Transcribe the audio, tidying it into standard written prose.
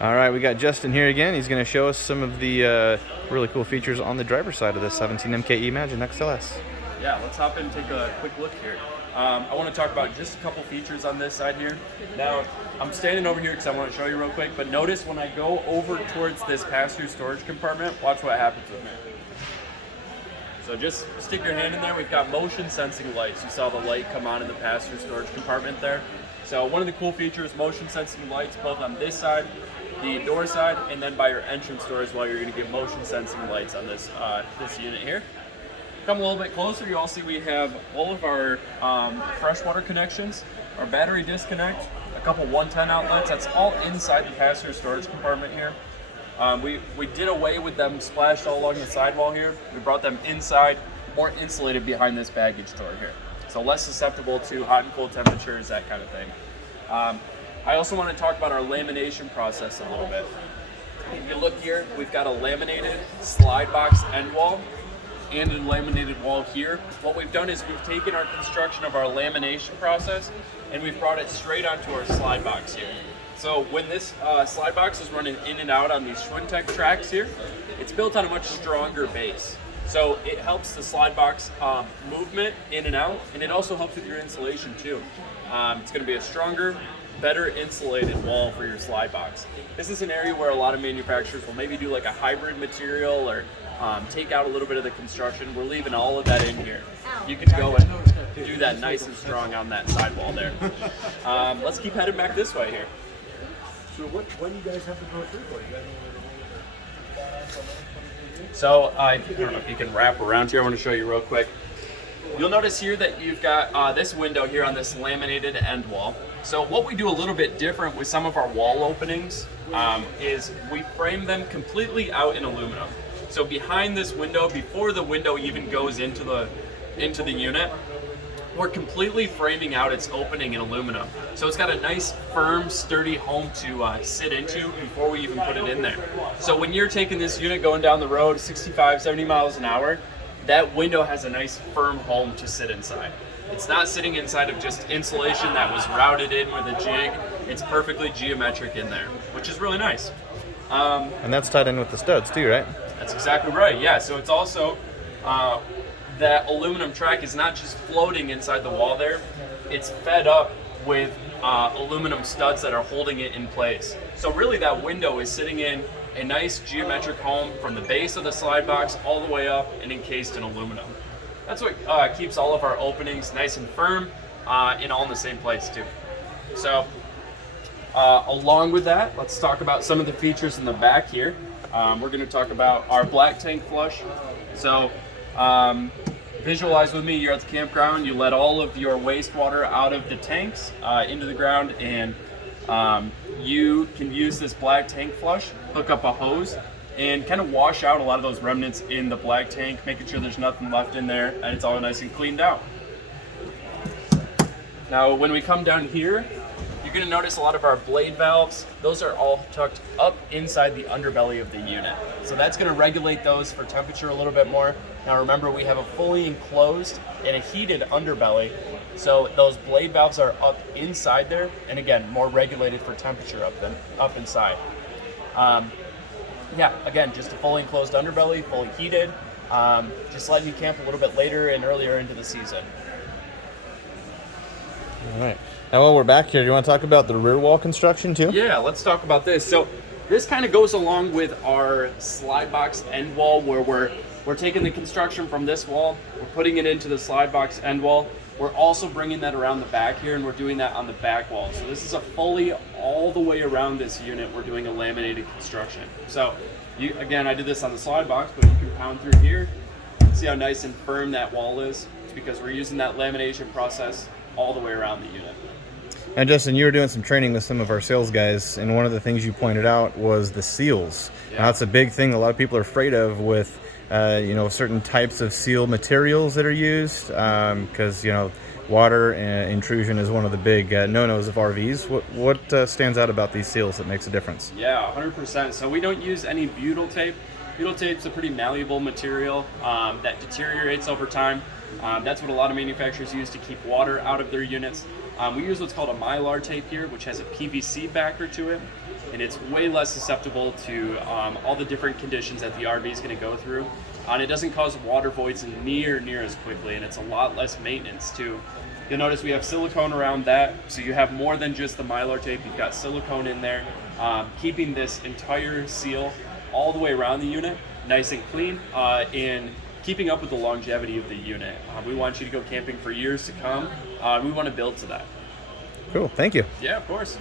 All right, we got Justin here again. He's going to show us some of the really cool features on the driver's side of the 17 MK Imagine XLS. Yeah, let's hop in and take a quick look here. I want to talk about just a couple features on this side here. Now, I'm standing over here because I want to show you real quick, but notice when I go over towards this pass-through storage compartment, watch what happens with me. So just stick your hand in there. We've got motion sensing lights. You saw the light come on in the pass-through storage compartment there. So one of the cool features, motion sensing lights, both on this side, the door side, and then by your entrance door as well. You're going to get motion sensing lights on this this unit here. Come a little bit closer, you all see we have all of our freshwater connections, our battery disconnect, a couple 110 outlets. That's all inside the pass-through storage compartment here. We did away with them splashed all along the sidewall here. We brought them inside, more insulated behind this baggage door here. So less susceptible to hot and cold temperatures, that kind of thing. I also want to talk about our lamination process a little bit. If you look here, we've got a laminated slide box end wall and a laminated wall here. What we've done is we've taken our construction of our lamination process and we've brought it straight onto our slide box here. So when this slide box is running in and out on these Schwintek tracks here, it's built on a much stronger base. So it helps the slide box movement in and out, and it also helps with your insulation too. It's going to be a stronger, better insulated wall for your slide box. This is an area where a lot of manufacturers will maybe do like a hybrid material or take out a little bit of the construction. We're leaving all of that in here. You can go and do that nice and strong on that sidewall there. Let's keep heading back this way here. So when do you guys have to go through? So I don't know if you can wrap around here. I want to show you real quick. You'll notice here that you've got this window here on this laminated end wall. So what we do a little bit different with some of our wall openings is we frame them completely out in aluminum. So behind this window, before the window even goes into the unit, we're completely framing out its opening in aluminum. So it's got a nice, firm, sturdy home to sit into before we even put it in there. So when you're taking this unit going down the road 65, 70 miles an hour, that window has a nice, firm home to sit inside. It's not sitting inside of just insulation that was routed in with a jig. It's perfectly geometric in there, which is really nice. And that's tied in with the studs too, right? That's exactly right, yeah. So it's also, that aluminum track is not just floating inside the wall there, it's fed up with aluminum studs that are holding it in place. So really that window is sitting in a nice geometric home from the base of the slide box all the way up and encased in aluminum. That's what keeps all of our openings nice and firm and all in the same place too. So along with that, let's talk about some of the features in the back here. We're going to talk about our black tank flush. So visualize with me, you're at the campground, you let all of your wastewater out of the tanks into the ground, and you can use this black tank flush, hook up a hose, and kind of wash out a lot of those remnants in the black tank, making sure there's nothing left in there and it's all nice and cleaned out. Now when we come down here, you're going to notice a lot of our blade valves, those are all tucked up inside the underbelly of the unit. So that's going to regulate those for temperature a little bit more. Now remember, we have a fully enclosed and a heated underbelly, so those blade valves are up inside there, and again, more regulated for temperature up inside. Yeah, again, just a fully enclosed underbelly, fully heated, just letting you camp a little bit later and earlier into the season. All right. Now while we're back here, you want to talk about the rear wall construction too? Yeah, let's talk about this. So this kind of goes along with our slide box end wall, where we're taking the construction from this wall, we're putting it into the slide box end wall. We're also bringing that around the back here, and we're doing that on the back wall. So this is a fully all the way around this unit, we're doing a laminated construction. So again, I did this on the slide box, but you can pound through here. See how nice and firm that wall is? It's because we're using that lamination process all the way around the unit. And Justin, you were doing some training with some of our sales guys, and one of the things you pointed out was the seals. Yeah. Now, that's a big thing a lot of people are afraid of with certain types of seal materials that are used, because water intrusion is one of the big no-nos of RVs. What stands out about these seals that makes a difference? Yeah, 100%. So we don't use any butyl tape. Butyl tape's a pretty malleable material that deteriorates over time. That's what a lot of manufacturers use to keep water out of their units. We use what's called a Mylar tape here, which has a PVC backer to it, and it's way less susceptible to all the different conditions that the RV is going to go through. And it doesn't cause water voids near as quickly, and it's a lot less maintenance too. You'll notice we have silicone around that, so you have more than just the Mylar tape. You've got silicone in there, keeping this entire seal all the way around the unit nice and clean, and keeping up with the longevity of the unit. We want you to go camping for years to come. We want to build to that. Cool. Thank you. Yeah, of course.